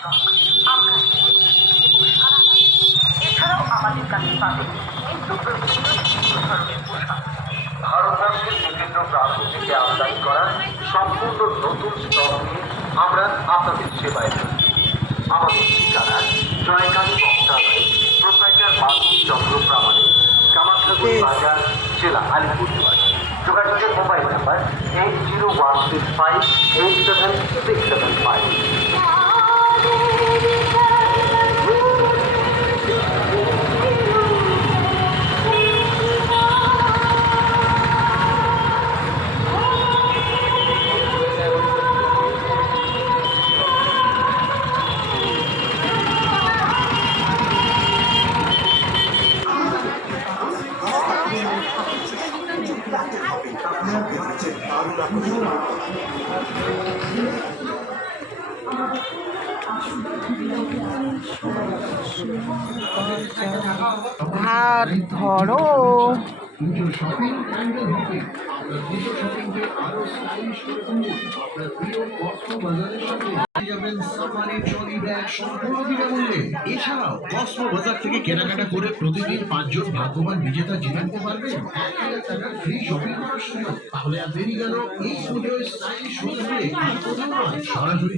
মস্তক, আকাশ এবং সারা রাত। এছাড়াও আমাদের কাছে পাবেন নিত্য প্রয়োজনীয় বিভিন্ন ধরনের পোশাক। ভারতবর্ষের বিভিন্ন প্রান্ত থেকে আমদানি করা সম্পূর্ণ নতুন স্টক নিয়ে আমরা আপনাদের সেবায় রয়েছি। আমাদের ঠিকানা জয়কালী বস্ত্রালয়, প্রোপ্রাইটার মাধুর চন্দ্র প্রামাণিক, কামাখ্যাগুড়ি বাজার, জেলা আলিপুরদুয়ার। যোগাযোগের মোবাইল নাম্বার 8016587675। হাত ধরো। এছাড়াও কসমো বাজার থেকে কেনাকাটা করে প্রতিদিন 5 জন ভাগ্যবান বিজেতা জিতে নিতে পারবেন 1,000 টাকার ফ্রি শপিং করার সুযোগ। তাহলে আর দেরি কেন? এই পুজোয় স্টাইলিশ হতে হলে আর কোথাও নয়, সরাসরি